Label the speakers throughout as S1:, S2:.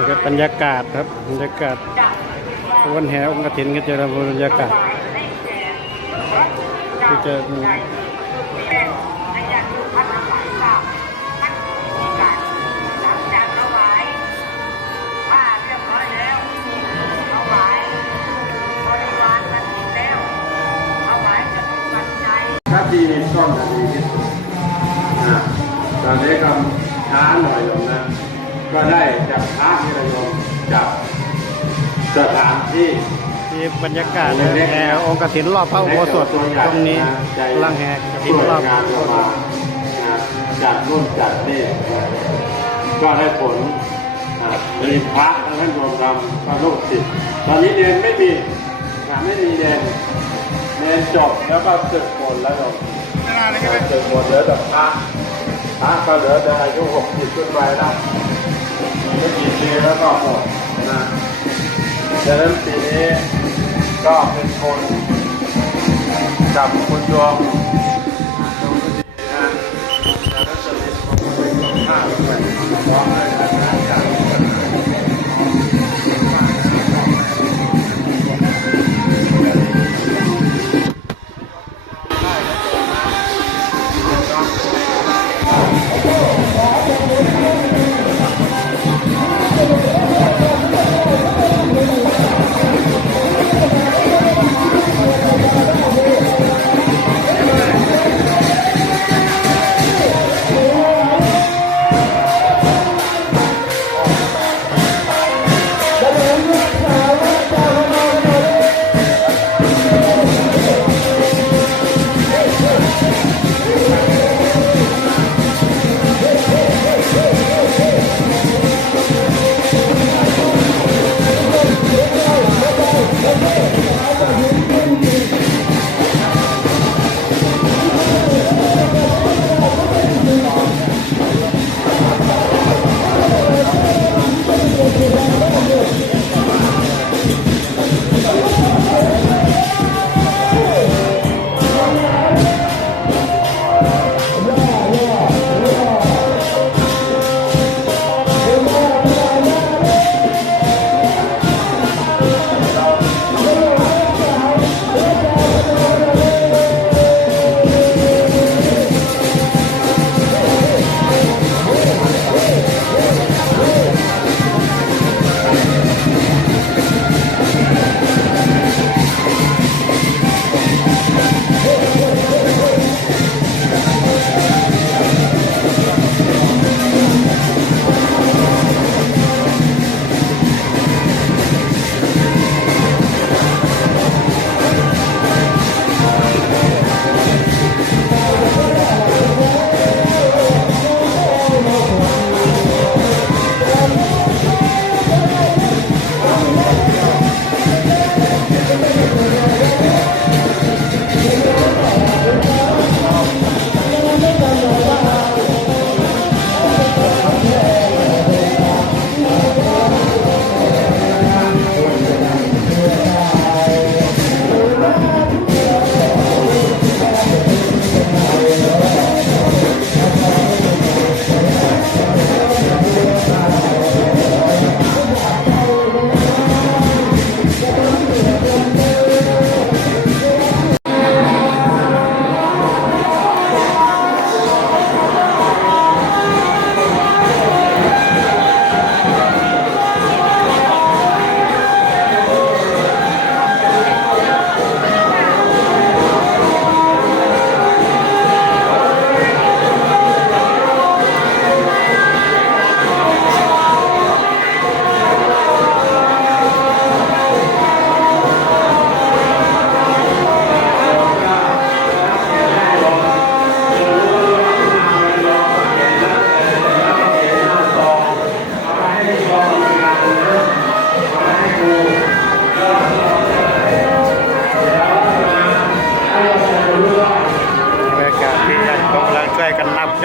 S1: นี่ครับบรรยากาศครับบรรยากาศวันแห่องค์กฐินก็จะบรรยากาศที่จะ
S2: ถ้าดีต้นจะดีที่สุดนะตอนนี้ก็ช้าหน่อยลงนะ ก็ได้จากพระนิยมจากสถานที่
S1: ที่บรรยากาศเลยแห่องค์กฐินรอบพระอุโบสถตรงนี้กำลังแห่กฐินรอบ
S2: งานก็มานะจัดนู่นจัดนี่ก็ได้ผลอะมีพระท่านรวมทำพระลูกศิษย์ตอนนี้เรียนไม่มีงานไม่มีเรียนเรียนจบแล้วก็ศึกหมดแล้วก็ศึกหมดเหลือแต่พระพระก็เหลือแต่อายุหกสิบขึ้นไปแล้ว เม่กี่ปีแล้วก็หมดนะดังนั้นปีนี้ก็เป็นคนจับคุณโยม
S1: บ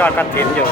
S1: ยอดก
S3: ระ
S1: ถินอยู่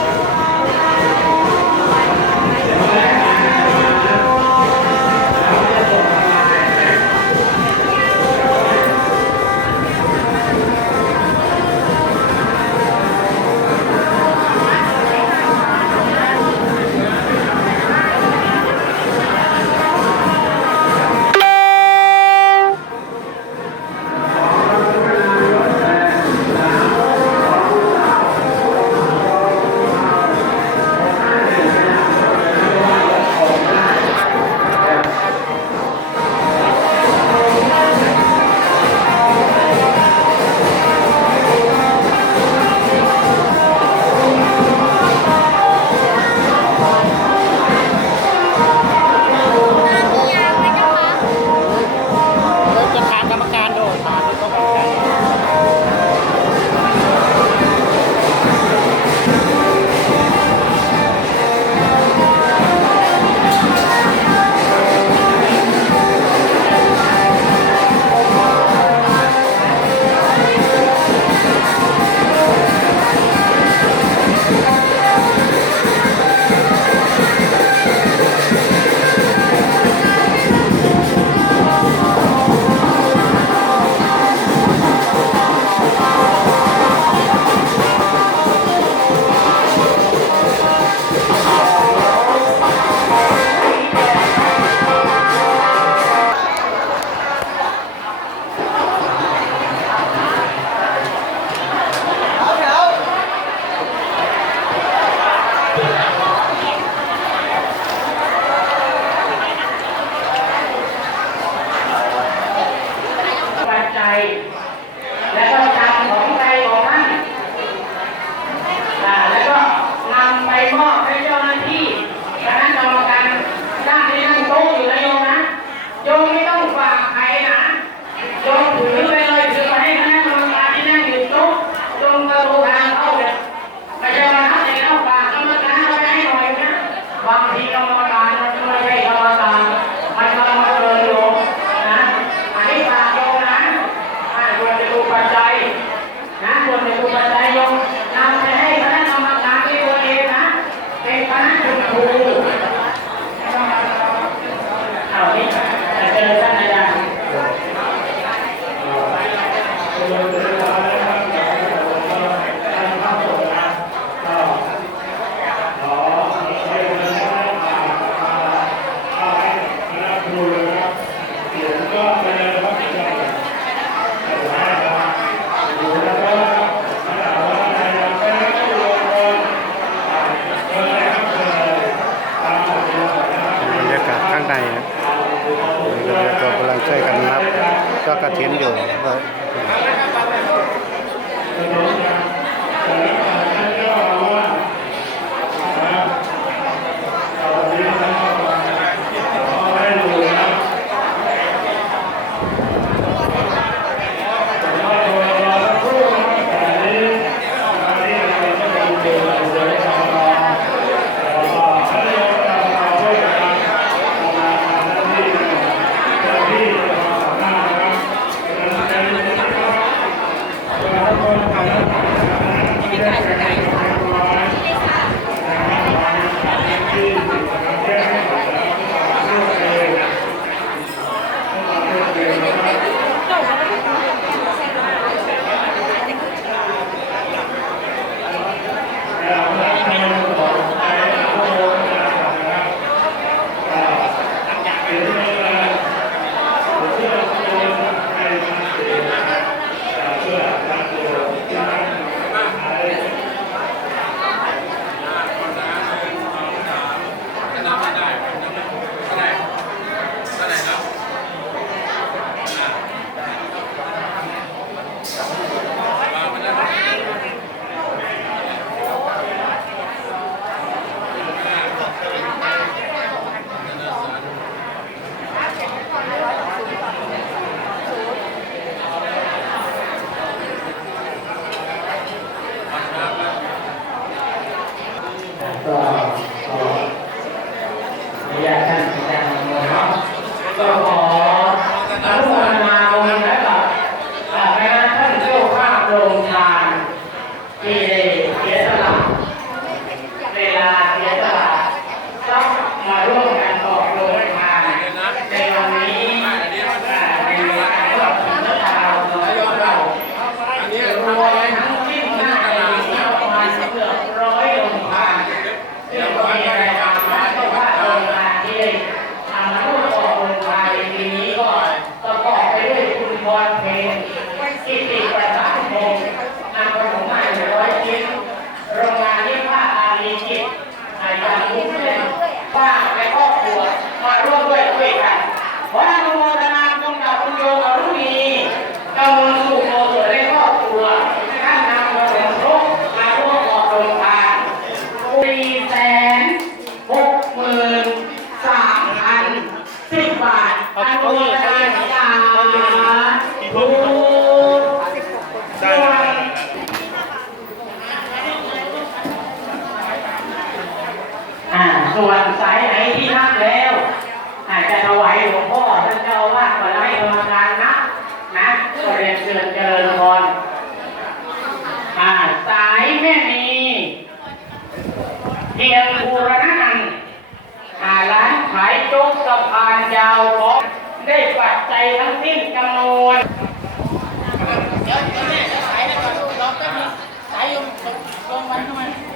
S1: ขายโจ๊กสะพานยาวของได้ปัจจัยทั้งสิ้นจำนวน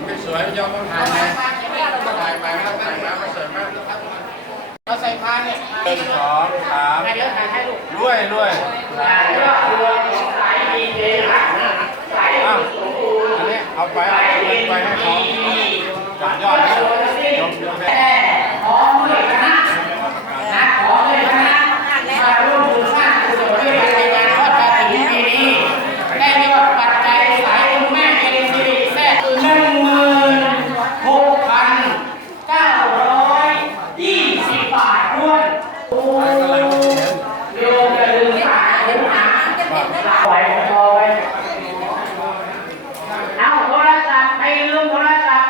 S2: ไม่สวยยอมมาถ่ายไหมถ่ายไปแล้วถ่ายมามาเสริมมา
S3: เราใส่พานเนี่ย
S2: หนึ่งสองสาม
S3: เดี๋ยวถ่ายให้ลูก
S2: รวยรวย
S3: สายรวบรวมสายดีเจนะสาย
S2: อ้าว
S3: สมบูรณ์
S2: อันนี้เอาไปเอาไปให้เขา
S3: ดี
S2: จัดยอดนะยกยก
S3: แต่ขอเลยนะนะขอเลยนะมาร่วมบุญสร้างกุศลด้วยกันในงานทอดกฐินปีนี้ได้ยอดปัจจัยสายคุณแม่เอลิสิริแม่หนึ่งหมื่นหกพันเก้าร้อยยี่สิบบาทด้วยโอ้โยมอย่าลืมสาธุนะสาไหวพอไว้ เอาโทรศัพท์ไม่ลืมโทรศัพท์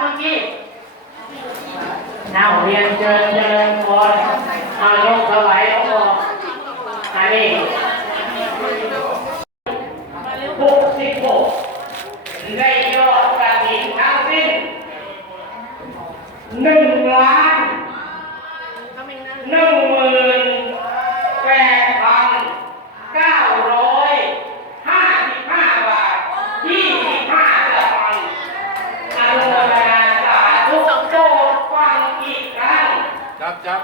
S3: า
S1: วเรียนเชิญเจริญพรเอายกถวายหลวงพ่ออันนี้หกสิบหกได้ยอดกระถิ่นทั้งสิ้นหนึ่งล้านหนึ่งหมื่นแปดพันเก้าร้อยห้าสิบห้าบาทยี่สิบห้าสตางค์ อนุโมทนาสาธุโปรดฟังอีกครั้ง
S2: จับจับ